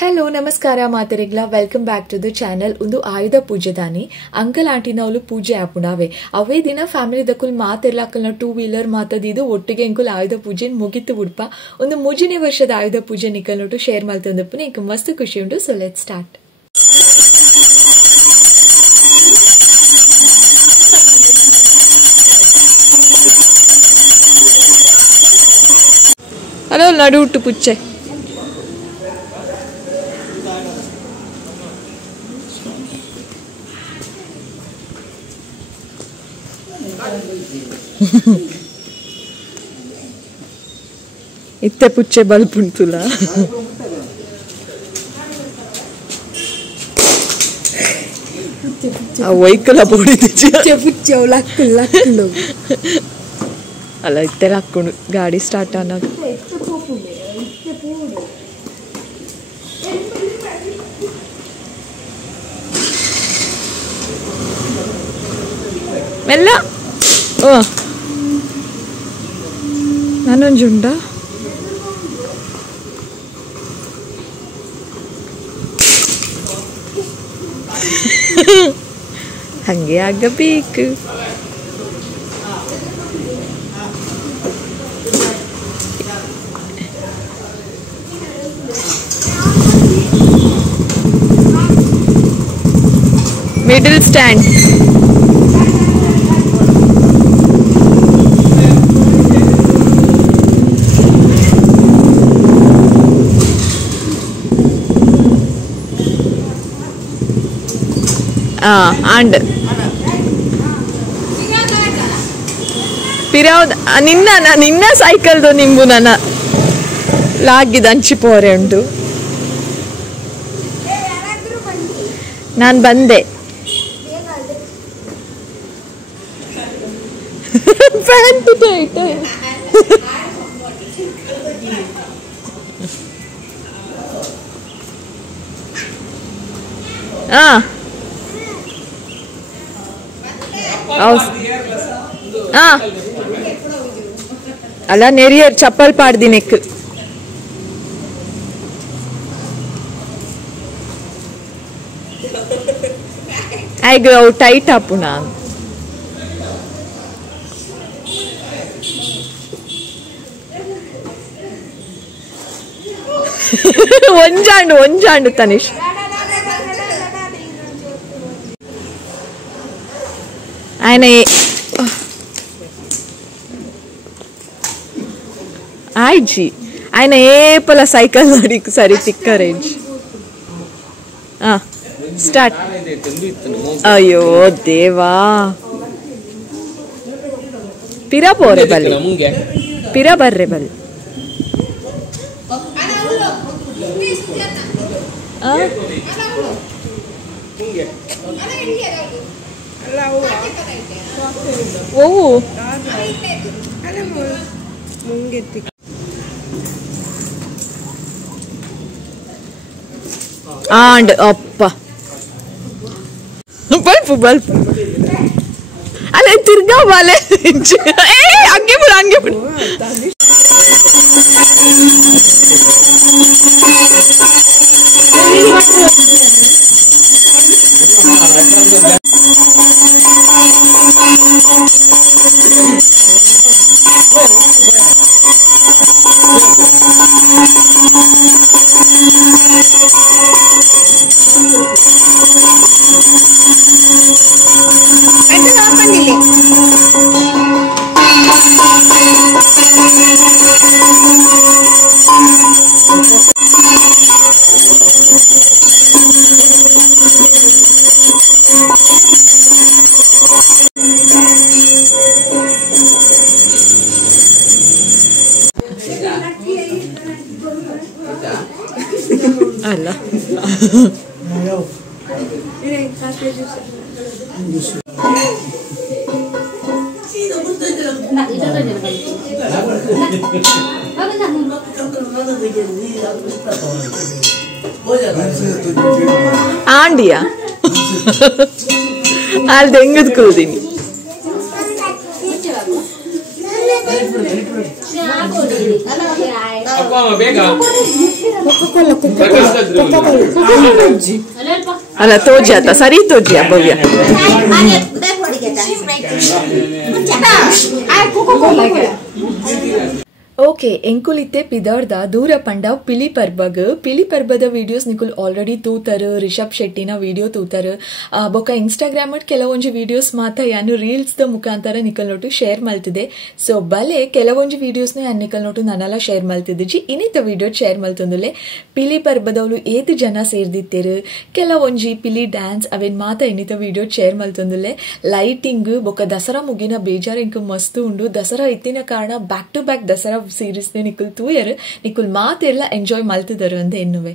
Hello ನಮಸ್ಕಾರ ಮಾತರಿಗ್ಲ welcome back to the channel. ಒಂದು ಆಯುಧ ಪೂಜೆ ದಾನಿ ಅಂಕಲ್ ಆಂಟಿನವಳು ಪೂಜೆ ಆಪುಣಾವೆ ಅವೇ ದಿನ ಫ್ಯಾಮಿಲಿ ದಕ್ಕುಲ್ ಮಾತೆರ್ಲಾಕಲ್ನ 2 ವೀಲರ್ ಮಾತದಿದು ಒಟ್ಟಿಗೆ ಎಂಕುಲ್ ಆಯುಧ ಪೂಜೆ ಮುಗಿತು ಬಿಡ್ಪ. ಒಂದು ಮುಜಿನೇ ವರ್ಷದ ಆಯುಧ ಪೂಜೆ ನಿಕಲ್ ನೋಟು ಶೇರ್ ಮಾಡ್ತಂದಪ್ಪನ ಇಂಕ ಮಸ್ತ್ ಖುಷಿ ಉಂಟು. So let start. ಹಲೋ ನಡು ಉಟ್ಟು ಪುಚ್ಚೆ इत्ते पुच्चे बल्ब तुला वैकल अल इत्ते हाಕೊಂಡು गाड़ी स्टार्ट आना मेल्ल ನಾನೊಂಜುಂಡ ಹಂಗೆ ಆಗಬೇಕು. ಮಿಡಲ್ ಸ್ಟ್ಯಾಂಡ್ and ಪಿರಾವ್ ನಿನ್ನ ಸೈಕಲ್ದು ನಿಂಬು ನನ್ನ ಲಾಗಿದ ಹಂಚಿಪೋರೆ ಉಂಟು. ನಾನು ಬಂದೆ ಪ್ಯಾಂಟ್ ಟೈಟ್ ಅಲ್ಲ ನೆರಿಯರ್ ಚಪ್ಪಲ್ ಪಾಡ್ದಿ ನೆಕ್ ಆಗ ಅವು ಟೈಟ್ ಆಪುಣ ಒಂಜಾಂಡು ತನಿಷ್ ఆయన ಆಯ್ಜಿ ఆయన ಏಪಲ ಸೈಕಲ್ ನೋಡಿ ಸರಿ ತಿಕ್ಕ ರೇಂಜ್. ಸ್ಟಾರ್ಟ್. ಅಯ್ಯೋ ದೇವಾ ಪಿರಾ ಬೋರೆ ಬಲ್ ಪಿರಾ ಬರ್ರೆ ಬಲ್ ಓ ಆಂಡ್ ಅಪ್ಪ ಬಲ್ಪ್ ಅಲ್ಲ ತಿರ್ಗಾ ಬಾಲೆ ಹಂಗೆ ಬಿಡು ಅಲ್ಲ ಆಂಡಿಯಾ ಅಲ್ಲಿ ಹೆಂಗದ್ ಕೂದೀನಿ ಅಲ್ಲ ತೋಜಿ ಆತ ಸರಿ ತೋಜಿ ಭವ್ಯ ಓಕೆ ಎಂಕುಲಿತ್ತೆ ಪಿದರ್ದ ದೂರ ಪಂಡ ಪಿಲಿ ಪರ್ಬದ ವಿಡಿಯೋಸ್ ನಿಕುಲ್ ಆಲ್ರೆಡಿ ತೂತರ ರಿಷಬ್ ಶೆಟ್ಟಿನ ವಿಡಿಯೋ ತೂತರ ಬೊಕ್ಕ ಇನ್ಸ್ಟಾಗ್ರಾಮ್ ಕೆಲವೊಂಜಿ ವಿಡಿಯೋಸ್ ಮಾತ ಯಾನು ರೀಲ್ಸ್ ದ ಮುಖಾಂತರ ನಿಕಲ್ ನೋಟು ಶೇರ್ ಮಲ್ತಿದೆ ಸೊ ಬಲೆ ಕೆಲವೊಂಜಿ ವಿಡಿಯೋಸ್ ನ ನಿಕಲ್ ನೋಟು ನನ್ನಲ್ಲ ಶೇರ್ ಮಲ್ತಿದ್ದಿ ಇನ್ನಿತ ವಿಡಿಯೋ ಶೇರ್ ಮಲ್ತೊಂದುಲೆ ಪಿಲಿ ಪರ್ಬದವಳು ಏತು ಜನ ಸೇರ್ದಿತ್ತೇರು ಕೆಲವೊಂಜಿ ಪಿಲಿ ಡ್ಯಾನ್ಸ್ ಅವೇನ್ ಮಾತ ಇನ್ನಿತ ವಿಡಿಯೋ ಶೇರ್ ಮಲ್ತೊಂದುಲೆ ಲೈಟಿಂಗ್ ಬೊಕ್ಕ ದಸರಾ ಮುಗಿನ ಬೇಜಾರ್ ಇಂಕ ಮಸ್ತ್ ಉಂಡು ದಸರಾ ಇತ್ತಿನ ಕಾರಣ back to back Dasara series ನಿಕುಲ್ ತೂಯರು ನಿಕುಲ್ ಮಾತೆಲ್ಲ ಎಂಜಾಯ್ ಮಲ್ತಿದರು ಅಂತ ಎನ್ನುವೆ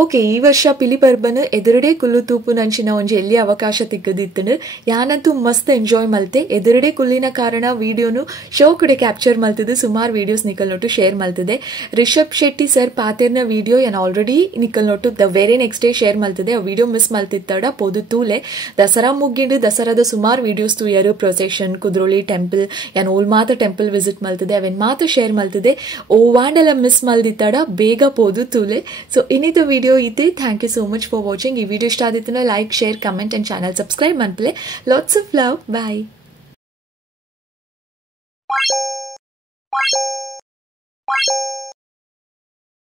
ಓಕೆ, ಈ ವರ್ಷ ಪಿಲಿಪರ್ಬನ್ ಎದುರುಡೆ ಕುಲ್ಲು ತೂಪು ನಂಚಿನ ಒಂಜಿ ಎಲ್ಲಿ ಅವಕಾಶ ತಿಕ್ಕದಿತ್ತು. ಯಾನಂತೂ ಮಸ್ತ್ ಎಂಜಾಯ್ ಮಲ್ತೆ. ಎದುರುಡೆ ಕುಲ್ಲಿನ ಕಾರಣ ವಿಡಿಯೋನು ಶೋ ಕಡೆ ಕ್ಯಾಪ್ಚರ್ ಮಲ್ತದೆ. ಸುಮಾರು ವಿಡಿಯೋಸ್ ನಿಕಲ್ ನೋಟು ಶೇರ್ ಮಲ್ತದೆ. ರಿಷಬ್ ಶೆಟ್ಟಿ ಸರ್ ಪಾತೆರ್ನ ವಿಡಿಯೋ ಯಾನ್ ಆಲ್ರೆಡಿ ನಿಕಲ್ ನೋಟು the very next day share ಮಲ್ತದೆ. ಆ ವಿಡಿಯೋ ಮಿಸ್ ಮಲ್ತಿತ್ತಾಡ ಪೋದು ತೂಲೆ ದಸರಾ ಮುಗಿಂಡು ದಸರಾದ ಸುಮಾರು ವಿಡಿಯೋಸ್ ತೂಯರು ಪ್ರೊಸೆಷನ್ ಕುದ್ರೋಳಿ ಟೆಂಪಲ್ ಯಾನ್ ಓಲ್ ಮಾತ ಟೆಂಪಲ್ ವಿಸಿಟ್ ಮಲ್ತದೆ. ಅವೆನ್ ಮಾತ ಶೇರ್ ಮಲ್ತದೆ. ಓ ವಾಂಡೆಲ್ಲ ಮಿಸ್ ಮಲ್ದಿತ್ತಾಡ ಬೇಗ ಪೋದು ತೂಲೆ. ಸೊ ಇನ್ನಿದು ವಿಡಿಯೋ ಇದೆ. Thank you so much for watching. ಈ ವಿಡಿಯೋ ಇಷ್ಟ ಆದಿತ್ತಂದ್ರೆ like, share, comment and channel subscribe ಮಾಡ್ಪಲೆ. Lots of love. ಬಾಯ್.